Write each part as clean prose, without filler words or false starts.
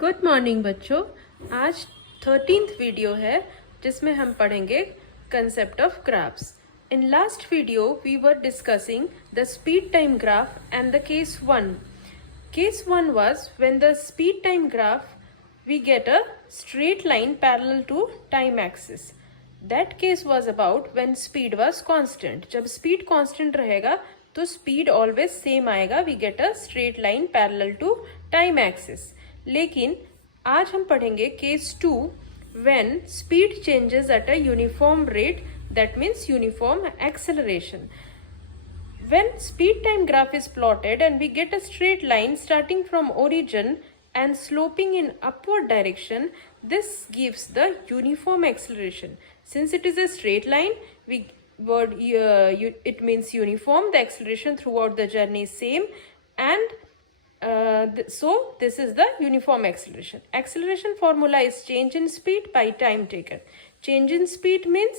Good morning बच्चों। आज 13th video है जिसमें हम पढ़ेंगे concept of graphs. In last video we were discussing the speed time graph and the case 1. Case 1 was when the speed time graph we get a straight line parallel to time axis. That case was about when speed was constant. जब speed constant रहेगा तो speed always same आएगा, we get a straight line parallel to time axis. लेकिन आज हम पढ़ेंगे case 2 when speed changes at a uniform rate, that means uniform acceleration. When speed time graph is plotted and we get a straight line starting from origin and sloping in upward direction, this gives the uniform acceleration. Since it is a straight line, it means uniform, the acceleration throughout the journey is same, and so this is the uniform acceleration. Acceleration formula is change in speed by time taken. Change in speed means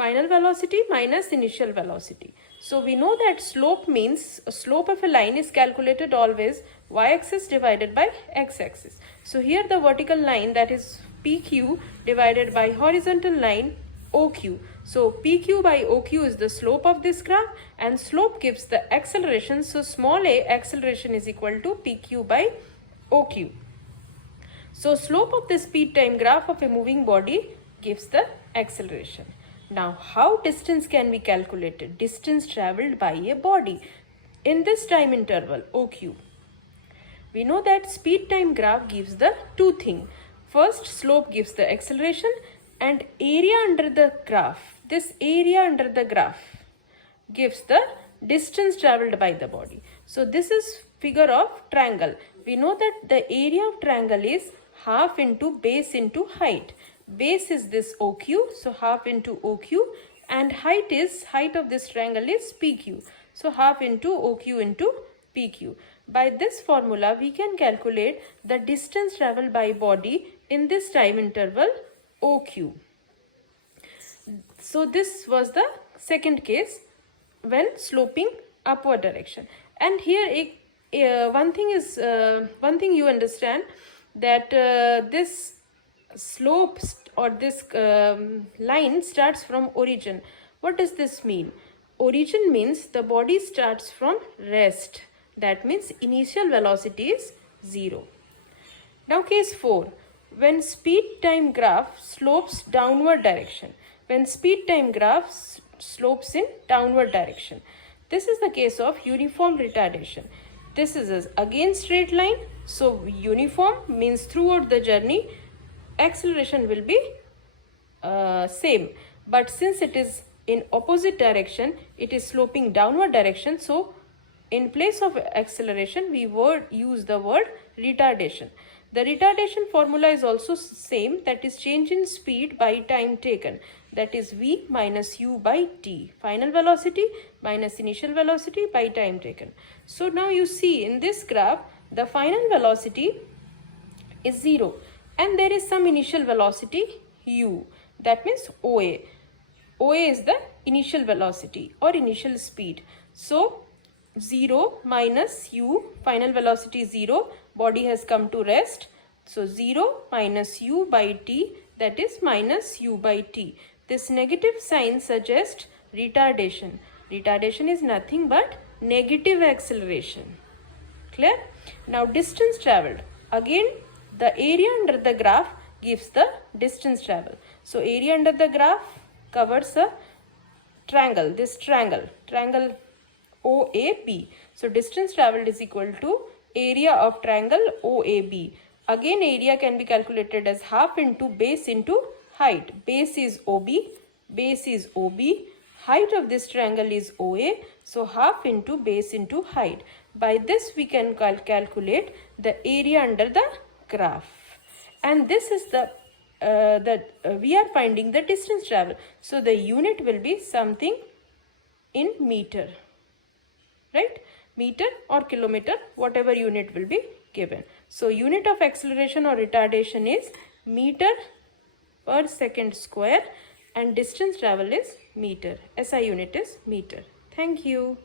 final velocity minus initial velocity. So we know that slope means slope of a line is calculated always y-axis divided by x-axis. So here the vertical line, that is PQ, divided by horizontal line OQ. So PQ by OQ is the slope of this graph, and slope gives the acceleration. So small a, acceleration, is equal to PQ by OQ. So slope of the speed time graph of a moving body gives the acceleration. Now, how distance can be calculated? Distance traveled by a body in this time interval OQ. We know that speed time graph gives the two things. First, slope gives the acceleration, and area under the graph, this area under the graph gives the distance traveled by the body. So this is figure of triangle. We know that the area of triangle is half into base into height. Base is this OQ, so half into OQ, and height of this triangle is PQ, so half into OQ into PQ. By this formula we can calculate the distance traveled by body in this time interval OQ. So this was the second case when sloping upward direction. And here one thing you understand, that this slope or this line starts from origin. What does this mean? Origin means the body starts from rest. That means initial velocity is 0. Now case 4. When speed time graph slopes downward direction. When speed time graph slopes in downward direction. This is the case of uniform retardation. This is again straight line. So uniform means throughout the journey acceleration will be same, but since it is in opposite direction, it is sloping downward direction, so in place of acceleration we would use the word retardation. The retardation formula is also same, that is change in speed by time taken, that is v minus u by t, final velocity minus initial velocity by time taken. So now you see in this graph the final velocity is 0 and there is some initial velocity u, that means OA. OA is the initial velocity or initial speed. So 0 minus u, final velocity 0, body has come to rest. So 0 minus u by t, that is minus u by t. This negative sign suggests retardation. Retardation is nothing but negative acceleration. Clear? Now distance traveled. Again the area under the graph gives the distance travel. So area under the graph covers a triangle, this triangle OAB. So distance traveled is equal to area of triangle OAB. Again area can be calculated as half into base into height. Base is OB, height of this triangle is OA, so half into base into height. By this we can calculate the area under the graph, and this is the we are finding the distance travel, so the unit will be something in meter, right? Meter or kilometer, whatever unit will be given. So unit of acceleration or retardation is meter per second square, and distance travel is meter. SI unit is meter. Thank you.